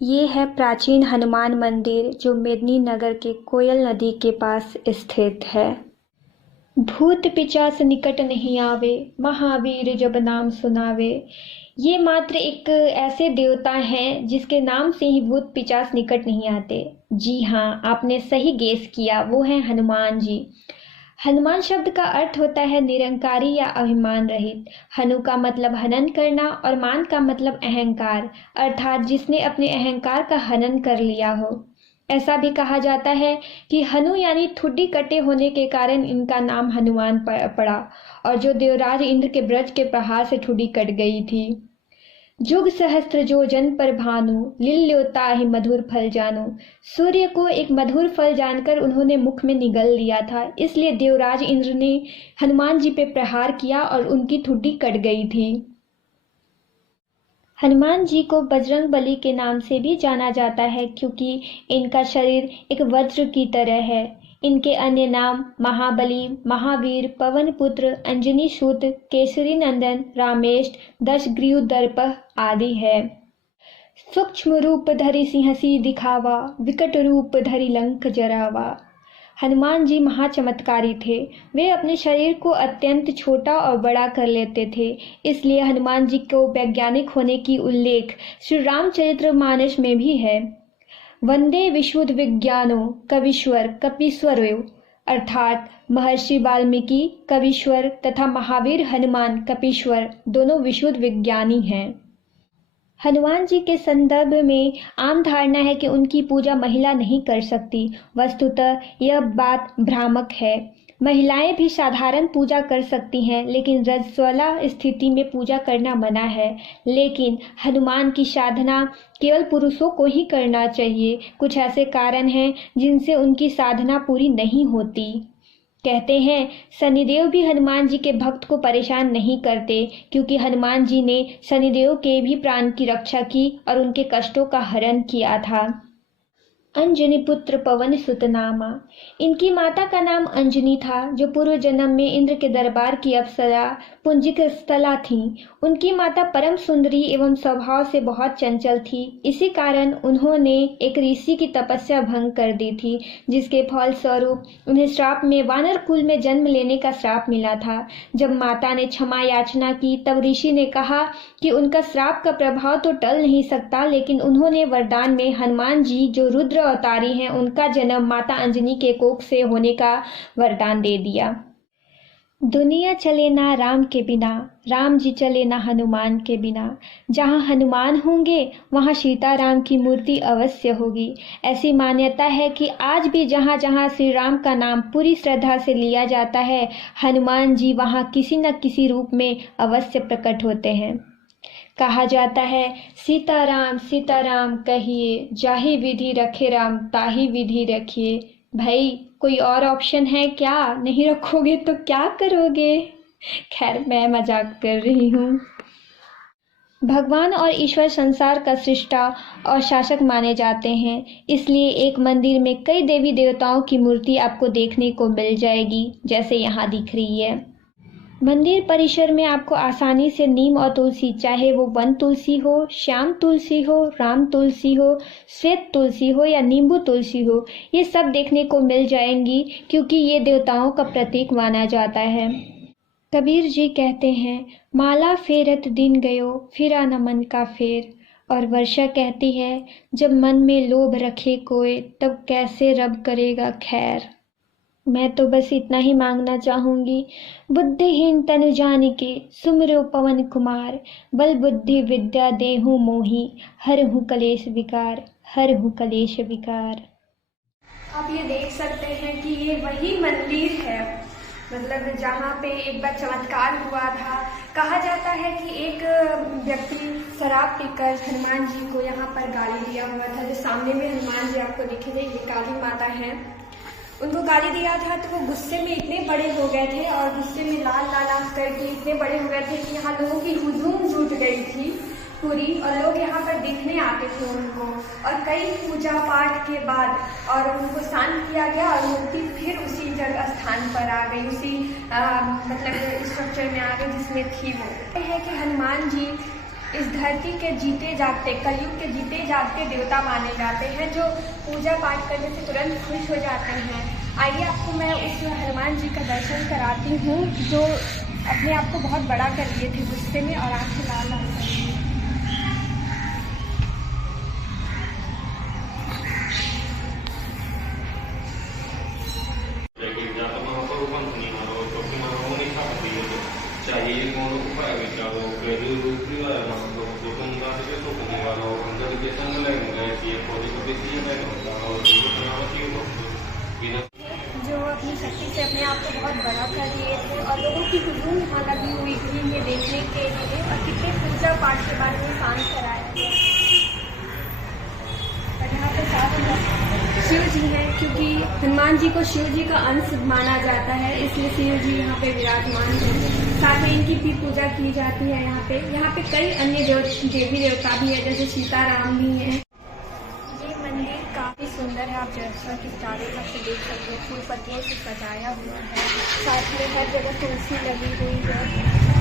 ये है प्राचीन हनुमान मंदिर जो मेदिनीनगर के कोयल नदी के पास स्थित है। भूत पिशाच निकट नहीं आवे, महावीर जब नाम सुनावे। ये मात्र एक ऐसे देवता हैं जिसके नाम से ही भूत पिशाच निकट नहीं आते। जी हाँ, आपने सही गेस किया, वो हैं हनुमान जी। हनुमान शब्द का अर्थ होता है निरंकारी या अभिमान रहित। हनु का मतलब हनन करना और मान का मतलब अहंकार, अर्थात जिसने अपने अहंकार का हनन कर लिया हो। ऐसा भी कहा जाता है कि हनु यानी ठुड्डी कटे होने के कारण इनका नाम हनुमान पड़ा, और जो देवराज इंद्र के ब्रज के प्रहार से ठुड्डी कट गई थी। जुग सहस्त्र जो जन पर भानु, लिल्योता ही मधुर फल जानो। सूर्य को एक मधुर फल जानकर उन्होंने मुख में निगल लिया था, इसलिए देवराज इंद्र ने हनुमान जी पे प्रहार किया और उनकी ठुड्डी कट गई थी। हनुमान जी को बजरंग बली के नाम से भी जाना जाता है क्योंकि इनका शरीर एक वज्र की तरह है। इनके अन्य नाम महाबली, महावीर, पवन पुत्र, अंजनी सूत, केसरी नंदन, रामेश, दशग्रीव दर्प आदि है। सूक्ष्म रूप धरि सिंहसी दिखावा, विकट रूप धरि लंक जरावा। हनुमान जी महाचमत्कारी थे। वे अपने शरीर को अत्यंत छोटा और बड़ा कर लेते थे, इसलिए हनुमान जी को वैज्ञानिक होने की उल्लेख श्री रामचरितमानस में भी है। वंदे विशुद्ध विज्ञानो कवीश्वर कपीश्वरो, अर्थात महर्षि वाल्मीकि कवीश्वर तथा महावीर हनुमान कपीश्वर दोनों विशुद्ध विज्ञानी हैं। हनुमान जी के संदर्भ में आम धारणा है कि उनकी पूजा महिला नहीं कर सकती। वस्तुतः यह बात भ्रामक है। महिलाएं भी साधारण पूजा कर सकती हैं, लेकिन रजस्वला स्थिति में पूजा करना मना है। लेकिन हनुमान की साधना केवल पुरुषों को ही करना चाहिए। कुछ ऐसे कारण हैं जिनसे उनकी साधना पूरी नहीं होती। कहते हैं शनिदेव भी हनुमान जी के भक्त को परेशान नहीं करते, क्योंकि हनुमान जी ने शनिदेव के भी प्राण की रक्षा की और उनके कष्टों का हरण किया था। अंजनी पुत्र पवन सुत नामा। इनकी माता का नाम अंजनी था, जो पूर्व जन्म में इंद्र के दरबार की अप्सरा पुंजिक स्थला थी। उनकी माता परम सुंदरी एवं स्वभाव से बहुत चंचल थी। इसी कारण उन्होंने एक ऋषि की तपस्या भंग कर दी थी, जिसके फल स्वरूप उन्हें श्राप में वानर कुल में जन्म लेने का श्राप मिला था। जब माता ने क्षमा याचना की, तब ऋषि ने कहा कि उनका श्राप का प्रभाव तो टल नहीं सकता, लेकिन उन्होंने वरदान में हनुमान जी जो रुद्र अवतारी हैं, उनका जन्म माता अंजनी के कोख से होने का वरदान दे दिया। दुनिया चले ना राम के बिना, राम जी चले ना हनुमान के बिना। जहाँ हनुमान होंगे वहाँ सीता राम की मूर्ति अवश्य होगी। ऐसी मान्यता है कि आज भी जहाँ जहाँ श्री राम का नाम पूरी श्रद्धा से लिया जाता है, हनुमान जी वहाँ किसी न किसी रूप में अवश्य प्रकट होते हैं। कहा जाता है सीताराम कहिए, जाहि विधि रखे राम ताहि विधि रखिए। भाई कोई और ऑप्शन है क्या? नहीं रखोगे तो क्या करोगे? खैर, मैं मजाक कर रही हूँ। भगवान और ईश्वर संसार का सृष्टा और शासक माने जाते हैं, इसलिए एक मंदिर में कई देवी देवताओं की मूर्ति आपको देखने को मिल जाएगी, जैसे यहाँ दिख रही है। मंदिर परिसर में आपको आसानी से नीम और तुलसी, चाहे वो वन तुलसी हो, श्याम तुलसी हो, राम तुलसी हो, श्वेत तुलसी हो या नींबू तुलसी हो, ये सब देखने को मिल जाएंगी, क्योंकि ये देवताओं का प्रतीक माना जाता है। कबीर जी कहते हैं, माला फेरत दिन गयो फिरा न मन का फेर। और वर्षा कहती है, जब मन में लोभ रखे कोई, तब कैसे रब करेगा खैर। मैं तो बस इतना ही मांगना चाहूँगी, बुद्धिहीन तनु जानिके सुमिरो पवन कुमार। बल बुद्धि विद्या देहु मोहि, हरहु कलेश विकार, हरहु कलेश विकार। आप ये देख सकते हैं कि ये वही मंदिर है, मतलब जहाँ पे एक बार चमत्कार हुआ था। कहा जाता है कि एक व्यक्ति शराब पीकर हनुमान जी को यहाँ पर गाली दिया हुआ था। जो सामने में हनुमान जी आपको दिखेंगे, ये काली माता हैं, उनको गाली दिया था। तो वो गुस्से में इतने बड़े हो गए थे और गुस्से में लाल लाल आंख करके इतने बड़े हो गए थे कि यहाँ लोगों की हुजूम जुट गई थी पूरी, और लोग यहाँ पर देखने आते थे उनको। और कई पूजा पाठ के बाद और उनको शांत किया गया और मूर्ति फिर उसी जगह स्थान पर आ गई, उसी मतलब स्ट्रक्चर में आ गई जिसमें थी वो। है कि हनुमान जी इस धरती के जीते जागते, कलयुग के जीते जागते देवता माने जाते हैं, जो पूजा पाठ करने से तुरंत खुश हो जाते हैं। आइए आपको मैं उस हनुमान जी का दर्शन कराती हूँ, जो अपने आप को बहुत बड़ा कर लिए थे गुस्से में और आंखें लाल लाल कर ली। जो अपनी शक्ति से अपने आप को बहुत बड़ा कर लिए थे और लोगों की हुजूम यहाँ लगी हुई थी ये देखने के लिए, और कितने पूजा पाठ के बारे में शांत कराया गया। और यहाँ पे साथ शिव जी हैं, क्योंकि हनुमान जी को शिव जी का अंश माना जाता है, इसलिए शिव जी यहाँ पे विराजमान हैं। साथ में इनकी भी पूजा की जाती है यहाँ पे। यहाँ पे कई अन्य देवी देवता भी है, जैसे सीताराम भी हैं। ये मंदिर काफी सुंदर है, आप जैसा कि चारों तरफ से देख सकते हो, फूल पत्तियों से सजाया हुआ है। साथ में हर जगह तुलसी लगी हुई है।